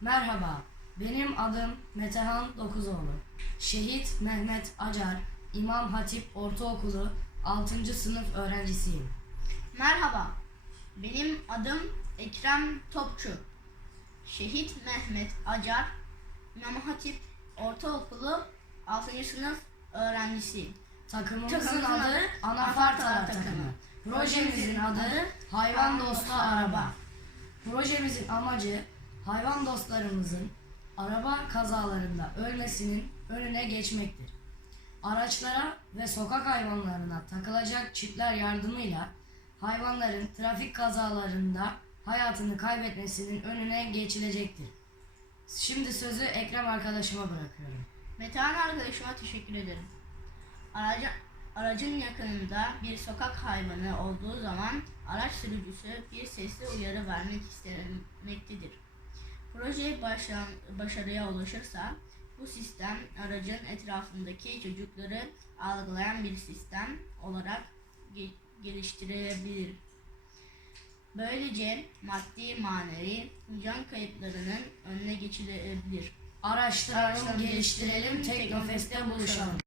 Merhaba, benim adım Metehan Dokuzoğlu. Şehit Mehmet Acar, İmam Hatip Ortaokulu 6. sınıf öğrencisiyim. Merhaba, benim adım Ekrem Topçu. Şehit Mehmet Acar, İmam Hatip Ortaokulu 6. sınıf öğrencisiyim. Takımımızın Takımımızın adı adı Anafartalar takımı. Projemizin adı Hayvan Dostu Araba. Projemizin amacı hayvan dostlarımızın araba kazalarında ölmesinin önüne geçmektir. Araçlara ve sokak hayvanlarına takılacak çipler yardımıyla hayvanların trafik kazalarında hayatını kaybetmesinin önüne geçilecektir. Şimdi sözü Ekrem arkadaşıma bırakıyorum. Metehan arkadaşıma teşekkür ederim. Aracı, aracın yakınında bir sokak hayvanı olduğu zaman araç sürücüsü bir sesli uyarı vermek istemektedir. Proje başlan, başarıya ulaşırsa bu sistem aracın etrafındaki çocukları algılayan bir sistem olarak ge- geliştirilebilir. Böylece maddi manevi can kayıplarının önüne geçilebilir. Araştıralım, geliştirelim, Teknofest'te buluşalım.